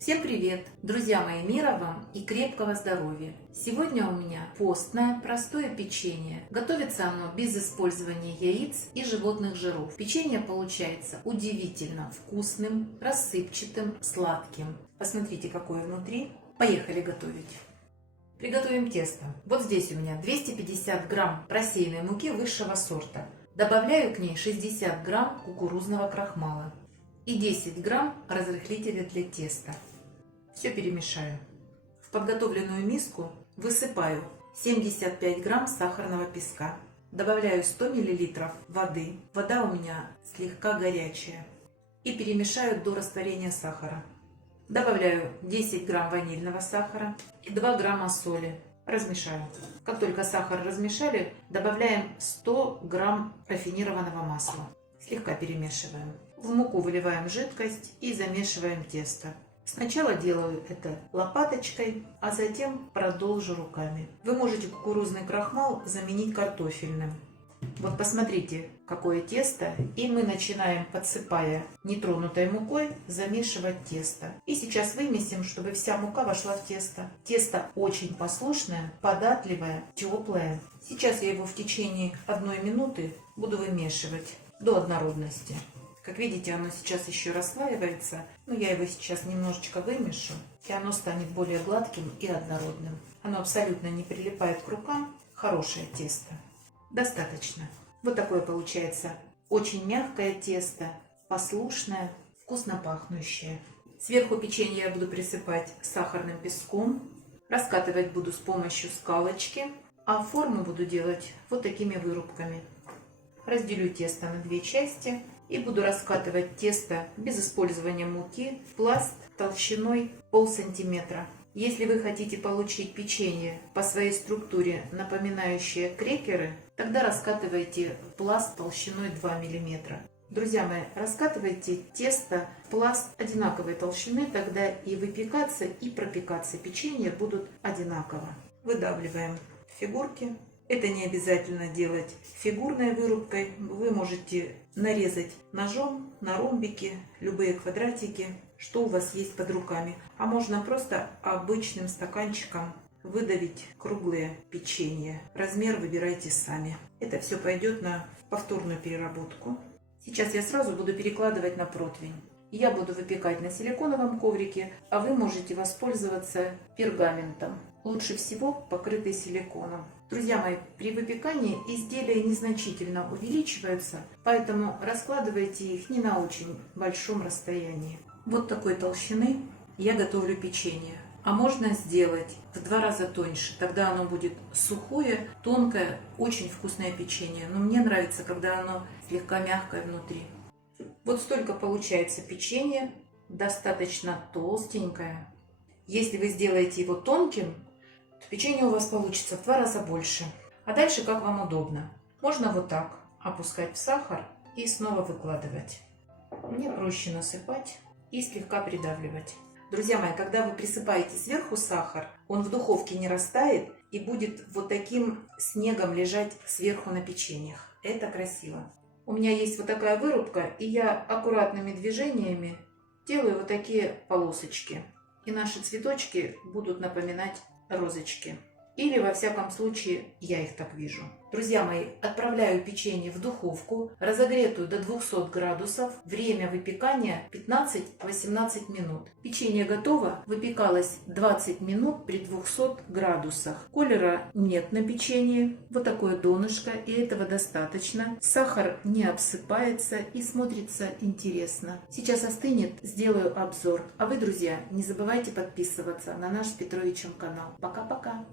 Всем привет! Друзья мои, мира вам и крепкого здоровья! Сегодня у меня постное, простое печенье. Готовится оно без использования яиц и животных жиров. Печенье получается удивительно вкусным, рассыпчатым, сладким. Посмотрите, какое внутри. Поехали готовить! Приготовим тесто. Вот здесь у меня 250 грамм просеянной муки высшего сорта. Добавляю к ней 60 грамм кукурузного крахмала и 10 грамм разрыхлителя для теста. Все перемешаю. В подготовленную миску высыпаю 75 грамм сахарного песка. Добавляю 100 миллилитров воды. Вода у меня слегка горячая. И перемешаю до растворения сахара. Добавляю 10 грамм ванильного сахара и 2 грамма соли. Размешаю. Как только сахар размешали, добавляем 100 грамм рафинированного масла. Слегка перемешиваем. В муку выливаем жидкость и замешиваем тесто. Сначала делаю это лопаточкой, а затем продолжу руками. Вы можете кукурузный крахмал заменить картофельным. Вот посмотрите, какое тесто. И мы начинаем, подсыпая нетронутой мукой, замешивать тесто. И сейчас вымесим, чтобы вся мука вошла в тесто. Тесто очень послушное, податливое, теплое. Сейчас я его в течение 1 минуты буду вымешивать до однородности. Как видите, оно сейчас еще расслаивается, но я его сейчас немножечко вымешу, и оно станет более гладким и однородным. Оно абсолютно не прилипает к рукам, хорошее тесто. Достаточно. Вот такое получается очень мягкое тесто, послушное, вкусно пахнущее. Сверху печенье я буду присыпать сахарным песком, раскатывать буду с помощью скалочки, а форму буду делать вот такими вырубками. Разделю тесто на 2 части и буду раскатывать тесто без использования муки в пласт толщиной полсантиметра. Если вы хотите получить печенье по своей структуре, напоминающее крекеры, тогда раскатывайте пласт толщиной 2 мм. Друзья мои, раскатывайте тесто в пласт одинаковой толщины, тогда и выпекаться, и пропекаться печенье будут одинаково. Выдавливаем фигурки. Это не обязательно делать фигурной вырубкой. Вы можете нарезать ножом на ромбики, любые квадратики, что у вас есть под руками. А можно просто обычным стаканчиком выдавить круглые печенья. Размер выбирайте сами. Это все пойдет на повторную переработку. Сейчас я сразу буду перекладывать на противень. Я буду выпекать на силиконовом коврике, а вы можете воспользоваться пергаментом. Лучше всего покрытый силиконом. Друзья мои, при выпекании изделия незначительно увеличиваются, поэтому раскладывайте их не на очень большом расстоянии. Вот такой толщины я готовлю печенье. А можно сделать в 2 раза тоньше, тогда оно будет сухое, тонкое, очень вкусное печенье. Но мне нравится, когда оно слегка мягкое внутри. Вот столько получается печенье, достаточно толстенькое. Если вы сделаете его тонким, то печенье у вас получится в 2 раза больше. А дальше как вам удобно. Можно вот так опускать в сахар и снова выкладывать. Мне проще насыпать и слегка придавливать. Друзья мои, когда вы присыпаете сверху сахар, он в духовке не растает и будет вот таким снегом лежать сверху на печеньях. Это красиво. У меня есть вот такая вырубка, и я аккуратными движениями делаю вот такие полосочки. И наши цветочки будут напоминать розочки. Или, во всяком случае, я их так вижу. Друзья мои, отправляю печенье в духовку, разогретую до 200 градусов. Время выпекания 15-18 минут. Печенье готово. Выпекалось 20 минут при 200 градусах. Колера нет на печенье. Вот такое донышко, и этого достаточно. Сахар не обсыпается и смотрится интересно. Сейчас остынет, сделаю обзор. А вы, друзья, не забывайте подписываться на наш с Петровичем канал. Пока-пока!